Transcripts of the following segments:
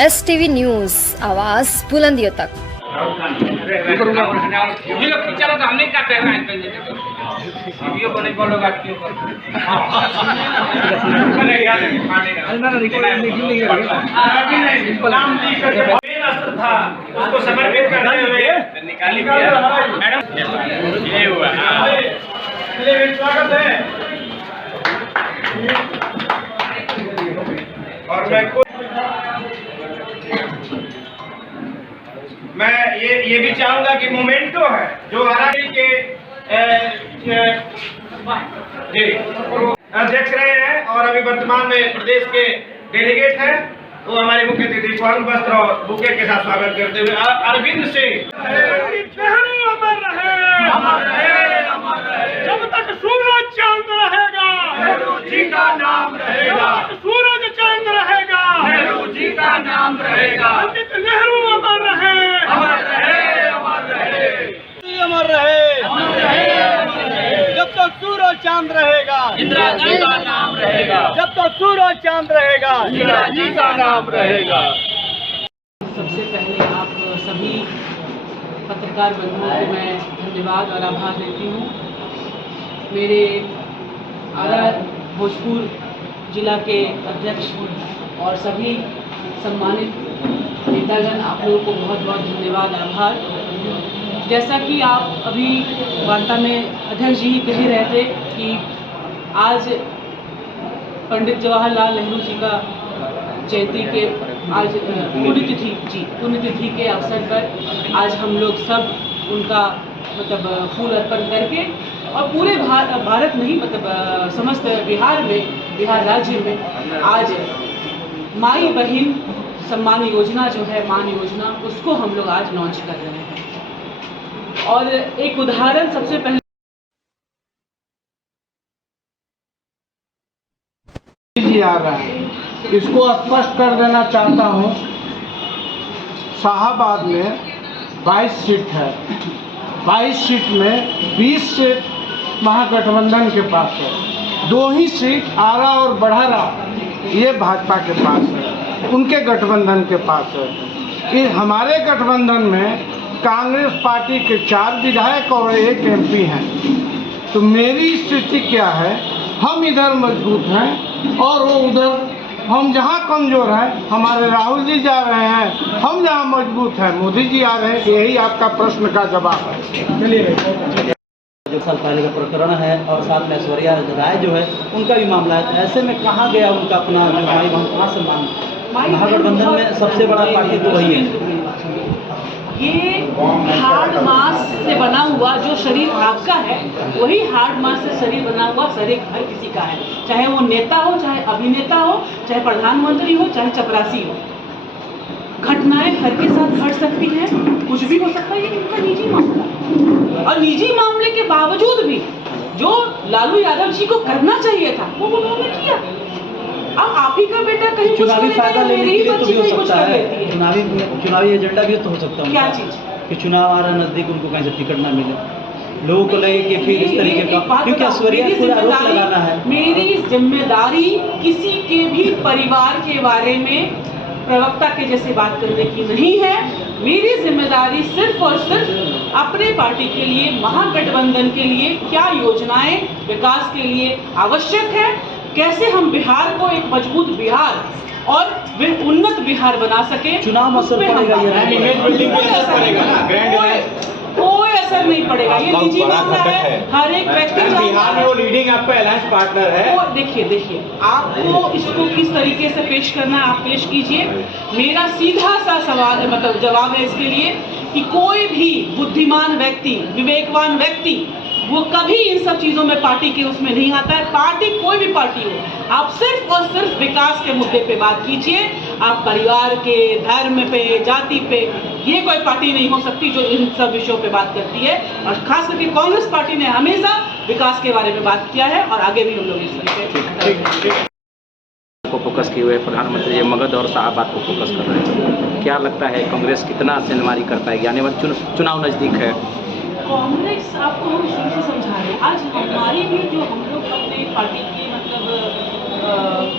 STV news, आवाज़ बुलंदियों तक। उसको समर्पित करते हुए निकाली मैडम ये हुआ स्वागत है। और मैं ये भी चाहूंगा कि मोमेंटो है जो आरआरडी के जी अध्यक्ष रहे हैं और अभी वर्तमान में प्रदेश के डेलीगेट हैं, वो हमारे मुख्य अतिथि फॉर्म वस्त्र और बुके के साथ स्वागत करते हुए अरविंद सिंह। जब तक सूरज चांद रहेगा नेहरू जी का नाम रहेगा, सूरज चांद रहेगा नेहरू जी का नाम रहेगा। पंडित नेहरू अमर रहे, अमर रहे, अमर रहे, अमर रहे, अमर रहे। जब तक सूरज चांद रहेगा इंदिरा जी का नाम रहेगा, जब तक सूरज चांद रहेगा इंदिरा जी का नाम रहेगा। सबसे पहले आप सभी पत्रकार बंधुओं को मैं धन्यवाद और आभार देती हूँ। मेरे आरा भोजपुर जिला के अध्यक्ष और सभी सम्मानित नेतागण, आप लोगों को बहुत बहुत धन्यवाद आभार। जैसा कि आप अभी वार्ता में अध्यक्ष जी कह रहे थे कि आज पंडित जवाहरलाल नेहरू जी का जयंती के आज पुण्यतिथि के अवसर पर आज हम लोग सब उनका मतलब फूल अर्पण करके और पूरे भारत नहीं मतलब समस्त बिहार राज्य में आज माई बहन सम्मान योजना जो है मान योजना, उसको हम लोग आज लॉन्च कर रहे हैं। और एक उदाहरण सबसे पहले आ रहा है, इसको स्पष्ट कर देना चाहता हूँ। शाहाबाद में 22 सीट है, 22 सीट में 20 सीट महागठबंधन के पास है, 2 ही सीट आरा और बढ़ारा ये भाजपा के पास है, उनके गठबंधन के पास है। इस हमारे गठबंधन में कांग्रेस पार्टी के 4 विधायक और 1 MP हैं। तो मेरी स्थिति क्या है, हम इधर मजबूत हैं और वो उधर, हम जहाँ कमज़ोर हैं हमारे राहुल जी जा रहे हैं, हम जहाँ मजबूत हैं मोदी जी आ रहे हैं। यही आपका प्रश्न का जवाब है। चलिए, जो साल पहले का प्रकरण है और साथ में ऐश्वर्या राय जो है उनका भी मामला है, ऐसे में कहाँ गया उनका अपना जो माई बहन कहाँ से महागठबंधन में सबसे बड़ा पार्टी तो वही है। ये हार्ड मास से बना हुआ जो शरीर आपका है वही हार्ड मास से शरीर बना हुआ शरीर हर किसी का है, चाहे वो नेता हो, चाहे अभिनेता हो, चाहे प्रधानमंत्री हो, चाहे चपरासी हो। घटनाएं हर के साथ घट सकती हैं, कुछ भी हो सकता है, ये इनका निजी मामला है। और निजी मामले के बावजूद भी जो लालू यादव जी को करना चाहिए था वो उन्होंने किया। अब आप ही का बेटा कहीं चुनावी फायदा लेने के लिए तो भी हो सकता है, चुनावी एजेंडा भी तो हो सकता है। क्या चीज कि चुनाव आ रहा नजदीक, उनको कहीं से टिकट ना मिले, लोगों को लगे कि फिर इस तरीके का, क्योंकि ऐश्वर्या को आरोप लगाना है। मेरी जिम्मेदारी किसी के भी परिवार के बारे में प्रवक्ता के जैसे बात करने की नहीं है। मेरी जिम्मेदारी सिर्फ और सिर्फ अपने पार्टी के लिए, महागठबंधन के लिए क्या योजनाएं विकास के लिए आवश्यक है, कैसे हम बिहार को एक मजबूत बिहार और उन्नत बिहार बना सके। चुनाव असर पड़ेगा, कोई असर नहीं पड़ेगा, ये निजी मामला है। हर एक व्यक्ति बिहार में वो लीडिंग आपका अलायंस पार्टनर है। देखिए आपको इसको किस तरीके से पेश करना है आप पेश कीजिए। मेरा सीधा सा सवाल मतलब जवाब है इसके लिए कि कोई भी बुद्धिमान व्यक्ति, विवेकवान व्यक्ति वो कभी इन सब चीज़ों में पार्टी के उसमें नहीं आता है। पार्टी कोई भी पार्टी हो, आप सिर्फ और सिर्फ विकास के मुद्दे पे बात कीजिए। आप परिवार के, धर्म पे, जाति पे, ये कोई पार्टी नहीं हो सकती जो इन सब विषयों पे बात करती है। और खास करके कांग्रेस पार्टी ने हमेशा विकास के बारे में बात किया है और आगे भी हम लोग इस तरीके को फोकस किए हुए प्रधानमंत्री जी मगध और शाहाबाद को फोकस कर रहे हैं। क्या लगता है कांग्रेस कितना सेंधमारी कर पाएगी? आने वाले चुनाव नज़दीक है। कांग्रेस आपको हम शुरू से समझा रहे हैं। आज हमारी भी जो हम लोग अपने पार्टी की मतलब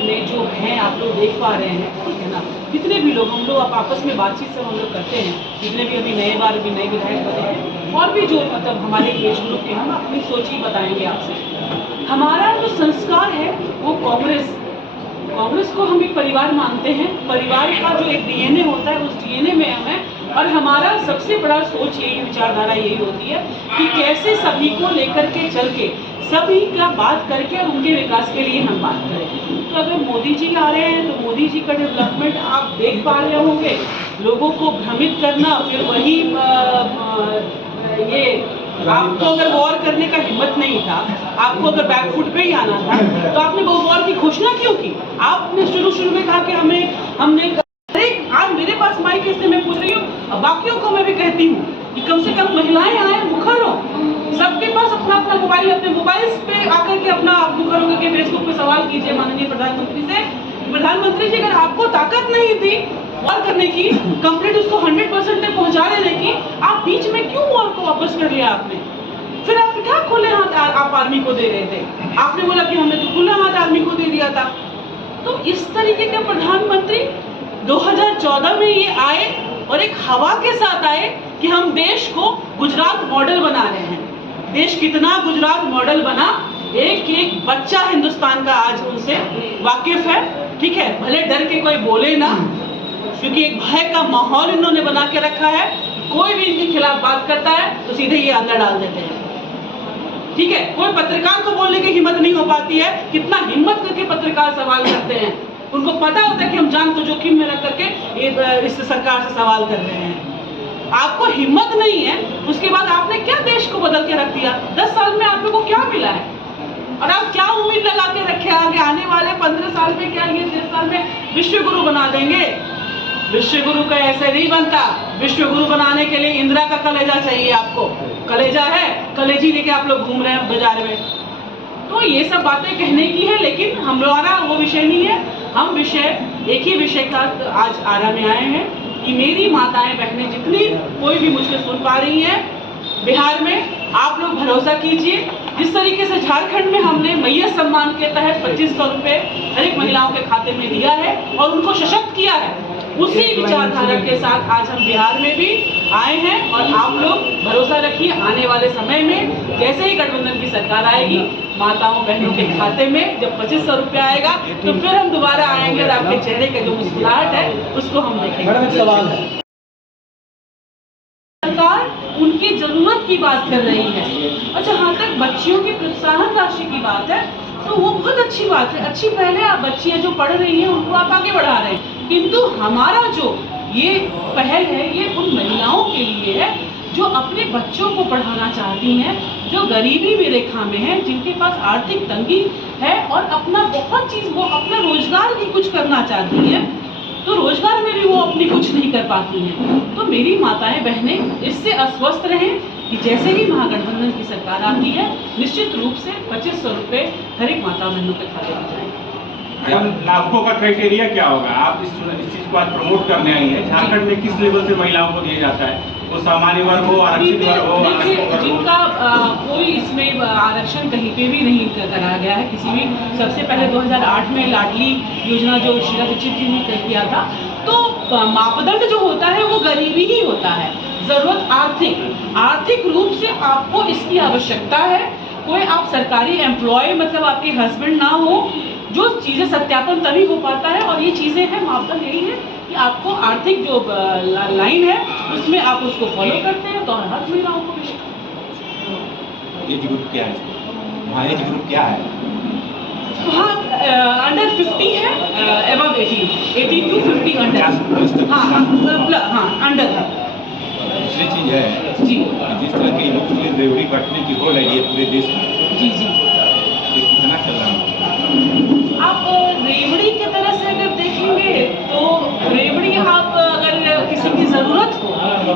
में जो हैं आप लोग देख पा रहे हैं, ठीक है ना, जितने भी लोग हम लोग आपस में बातचीत सब हम लोग करते हैं, जितने भी अभी नए बार भी नए विधायक बने हैं और भी जो मतलब हमारे एज ग्रुप के, हम अपनी सोच ही बताएंगे आपसे। हमारा जो संस्कार है वो कांग्रेस को हम एक परिवार मानते हैं। परिवार का जो एक डीएनए होता है उस डीएनए में हमें, और हमारा सबसे बड़ा सोच यही, विचारधारा यही होती है कि कैसे सभी को लेकर के चल के सभी का बात करके और उनके विकास के लिए हम बात करें। तो अगर मोदी जी आ रहे हैं तो मोदी जी का डेवलपमेंट आप देख पा रहे होंगे। लोगों को भ्रमित करना, फिर वही ये आपको अगर वॉर करने का हिम्मत नहीं था, आपको अगर बैकफुट पे ही आना था, तो आपने वो वॉर की घोषणा क्यों की? आपने शुरू में कहा कि हमने आज मेरे पास माइक इसलिए मैं पूछ रही हूँ, बाकियों को मैं भी कहती हूँ कि कम से कम महिलाएं आए, मुखर हो, सबके पास अपना अपना मोबाइल, अपने मोबाइल्स पे आकर के अपना मुखर होकर के फेसबुक पे सवाल कीजिए माननीय प्रधानमंत्री से। प्रधानमंत्री जी, अगर आपको ताकत नहीं थी वॉर करने की, कंप्लीट उसको 100% तक पहुंचा देने की, आप बीच में क्यों वॉर को वापस कर लिया आपने? फिर आप क्या खुले हाथ आप आर्मी को दे रहे थे? आपने बोला कि हमने तो खुले हाथ आर्मी को दे दिया था। तो इस तरीके के प्रधानमंत्री 2014 में ये आए और एक हवा के साथ आए कि हम देश को गुजरात मॉडल बना रहे हैं। देश कितना गुजरात मॉडल बना, एक एक बच्चा हिंदुस्तान का आज उनसे वाकिफ है, ठीक है। भले डर के कोई बोले ना, क्योंकि एक भय का माहौल इन्होंने बना के रखा है। कोई भी इनके खिलाफ बात करता है तो सीधे ये अंदर डाल देते हैं, ठीक है। कोई पत्रकार को बोलने की हिम्मत नहीं हो पाती है। कितना हिम्मत करके पत्रकार सवाल करते हैं, उनको पता होता है कि हम जान को जोखिम में रख करके इस सरकार से सवाल कर रहे हैं। आपको हिम्मत नहीं है, उसके बाद आपने क्या देश को बदल के रख दिया? 10 साल में आप लोगों को क्या मिला है? और आप क्या उम्मीद लगा के रखे आगे आने वाले 15 साल में? क्या ये 10 साल में विश्व गुरु बना देंगे? विश्व गुरु का ऐसे नहीं बनता। विश्व गुरु बनाने के लिए इंदिरा का कलेजा चाहिए आपको। कलेजा है, कलेजी लेके आप लोग घूम रहे हैं बाजार में। तो ये सब बातें कहने की है, लेकिन हमारा वो विषय नहीं है। हम एक ही विषय का आज आरा में आए हैं कि मेरी माताएं बहनें जितनी कोई भी मुझे सुन पा रही हैं बिहार में, आप लोग भरोसा कीजिए। जिस तरीके से झारखंड में हमने मैया सम्मान के तहत 2500 रुपये हर एक महिलाओं के खाते में दिया है और उनको सशक्त किया है, उसी विचारधारा के साथ आज हम बिहार में भी आए हैं। और आप लोग भरोसा रखिए, आने वाले समय में जैसे ही गठबंधन की सरकार आएगी, माताओं बहनों के खाते में जब 2500 रुपये आएगा तो फिर हम दोबारा आएंगे और आपके चेहरे का जो मुस्कुराहट है उसको हम देखेंगे। मैडम, एक सवाल है, सरकार उनकी जरूरत की बात कर रही है। और जहाँ तक बच्चियों की प्रोत्साहन राशि की बात है तो वो बहुत अच्छी बात है। अच्छी पहले आप बच्चियाँ जो पढ़ रही हैं उनको आप आगे बढ़ा रहे हैं, किंतु हमारा जो ये पहल है ये उन महिलाओं के लिए है जो अपने बच्चों को पढ़ाना चाहती हैं, जो गरीबी भी रेखा में है, जिनके पास आर्थिक तंगी है और अपना बहुत चीज़ वो अपना रोजगार भी कुछ करना चाहती हैं, तो रोजगार में भी वो अपनी कुछ नहीं कर पाती हैं। तो मेरी माताएं बहनें इससे अस्वस्थ रहें कि जैसे ही महागठबंधन की सरकार आती है निश्चित रूप से 2500 रुपये हर एक माता बहनों के खाते में जाएंगे। लाभुकों का क्राइटेरिया क्या होगा? आप इस चीज को आज प्रमोट करने आई है। झारखंड में किस लेवल से महिलाओं को दिया जाता है? वो सामान्य वर्ग हो, आरक्षित वर्ग हो, जिनका कोई इसमें आरक्षण कहीं पे भी नहीं कराया गया है किसी भी। सबसे पहले 2008 में लाडली योजना जो शीला दीक्षित जी ने किया था, तो मापदंड जो होता है वो गरीबी ही होता है, जरूरत आर्थिक रूप से आपको इसकी आवश्यकता है। कोई आप सरकारी एम्प्लॉय मतलब आपके हस्बैंड ना हो, जो चीज़ें सत्यापन तभी हो पाता है। और ये चीज़ें हैं, मापदंड यही है कि आपको आर्थिक जो लाइन है उसमें आप उसको फॉलो करते हैं, तो हर महिलाओं को एज ग्रुप क्या है? वहाँ एज ग्रुप क्या है? वहाँ अंडर 50 है, अबव 18 to 50 अंडर। हाँ अंडर है। दूसरी चीज़ है जी, जिस तरह की मुस्लिम रेवड़ी बांटने की हो रही है पूरे देश में, जी ये कितना चल रहा है? आप रेवड़ी की तरह से अगर देखेंगे तो रेवड़ी आप अगर किसी की ज़रूरत हो,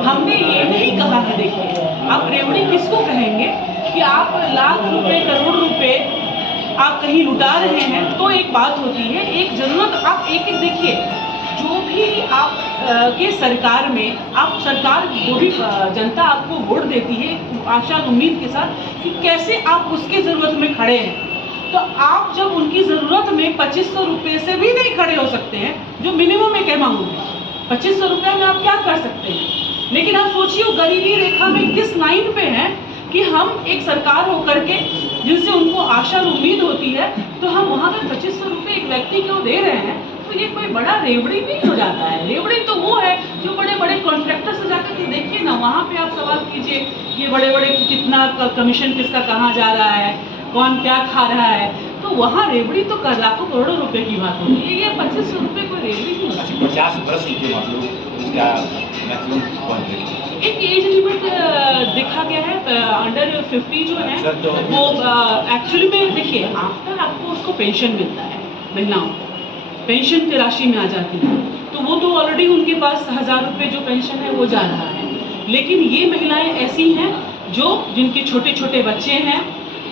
हमने ये नहीं कहा है। देखिए, आप रेवड़ी किसको कहेंगे कि आप लाख रुपए करोड़ रुपए आप कहीं लुटा रहे हैं, तो एक बात होती है। एक ज़रूरत आप एक देखिए, जो भी आप के सरकार में आप सरकार जो भी जनता आपको वोट देती है आशा उम्मीद के साथ कि कैसे आप उसके ज़रूरत में खड़े हैं। तो आप जब उनकी ज़रूरत में 2500 रुपये से भी नहीं खड़े हो सकते हैं, जो मिनिमम एक अमाउंट है, 2500 रुपये में आप क्या कर सकते हैं। लेकिन आप सोचिए वो गरीबी रेखा में किस लाइन पे हैं कि हम एक सरकार होकर के जिनसे उनको आशा और उम्मीद होती है, तो हम वहाँ पर 2500 रुपये एक व्यक्ति को दे रहे हैं, तो ये कोई बड़ा रेवड़ी नहीं हो जाता है। रेवड़ी तो वो है जो बड़े बड़े कॉन्ट्रैक्टर से जाकर के देखिए ना, वहाँ पे आप सवाल कीजिए ये बड़े बड़े कितना कमीशन किसका कहाँ जा रहा है, कौन क्या खा रहा है, तो वहाँ रेवड़ी तो कर लाखों करोड़ों रुपए की बात होती है। ये 2500 रुपये कोई रेवड़ी नहीं होती। 50 वर्ष के मतलब उसका मैक्सिमम पॉइंट है। एक एज लिमिट देखा गया है, अंडर 50 जो है वो एक्चुअली में देखिए आफ्टर आपको उसको पेंशन मिलता है, महिलाओं को पेंशन की राशि में आ जाती है, तो वो तो ऑलरेडी उनके पास 1000 रुपये जो पेंशन है वो जा रहा है। लेकिन ये महिलाएं ऐसी हैं जो जिनके छोटे छोटे बच्चे हैं,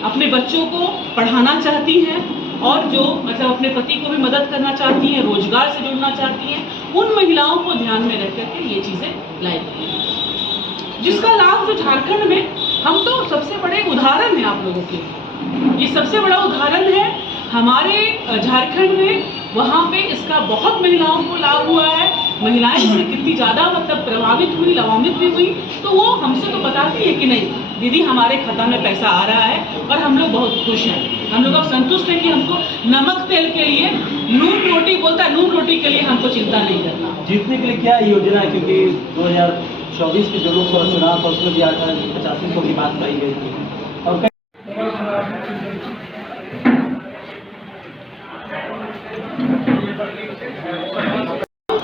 अपने बच्चों को पढ़ाना चाहती हैं और जो मतलब अपने पति को भी मदद करना चाहती हैं, रोजगार से जुड़ना चाहती हैं, उन महिलाओं को ध्यान में रख करके ये चीज़ें लाई गई हैं, जिसका लाभ जो झारखंड में हम तो सबसे बड़े उदाहरण हैं आप लोगों के, ये सबसे बड़ा उदाहरण है हमारे झारखंड में। वहाँ पे इसका बहुत महिलाओं को लाभ हुआ है, महिलाएं इससे कितनी ज़्यादा मतलब प्रभावित हुई, लाभान्वित भी हुई, तो वो हमसे तो बताती है कि नहीं दीदी हमारे खाता में पैसा आ रहा है और हम लोग बहुत खुश हैं, हम लोग अब संतुष्ट हैं कि हमको नमक तेल के लिए, नून रोटी बोलता है, नून रोटी के लिए हमको चिंता नहीं करना। जीतने के लिए क्या योजना है, क्योंकि 2024 के जो लोकसभा चुनाव था उसमें भी 85 को की बात कही गई थी और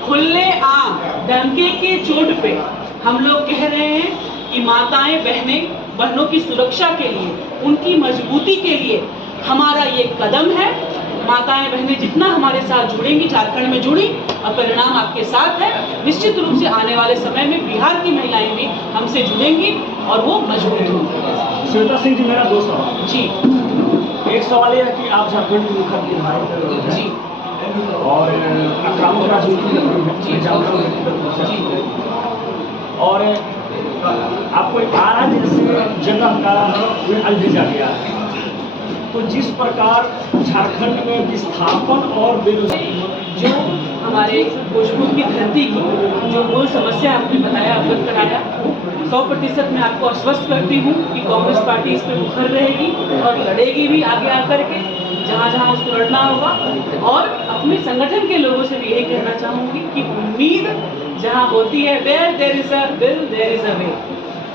खुले आम डंके के चोट पे हम लोग कह रहे हैं कि माताएं बहनों की सुरक्षा के लिए, उनकी मजबूती के लिए हमारा ये कदम है। माताएं बहनें जितना हमारे साथ जुड़ेंगी, झारखंड में जुड़ी और परिणाम आपके साथ है, निश्चित रूप से आने वाले समय में बिहार की महिलाएं भी हमसे जुड़ेंगी और वो मजबूत होंगी। श्वेता सिंह जी, मेरा 2 सवाल जी। एक सवाल यह है कि आप झारखंड की मुख्य विधायक जी और आक्रामक राजनीति और आपको आरा जैसे जगह का आज भेजा गया है, तो जिस प्रकार झारखंड में विस्थापन और बेरोजगारी जो हमारे भोजपुर की धरती की जो मूल समस्या आपने बताया, अवगत कराया, 100% मैं आपको आश्वस्त करती हूँ कि कांग्रेस पार्टी इस पर मुखर रहेगी और लड़ेगी भी आगे आकर के जहाँ जहाँ उसको लड़ना होगा। और अपने संगठन के लोगों से भी यही कहना चाहूँगी कि उम्मीद जहाँ होती है, where there is a will there is a way,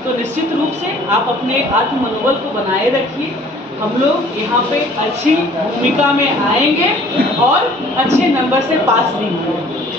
तो निश्चित रूप से आप अपने आत्म मनोबल को बनाए रखिए। हम लोग यहाँ पे अच्छी भूमिका में आएंगे और अच्छे नंबर से पास भी होंगे।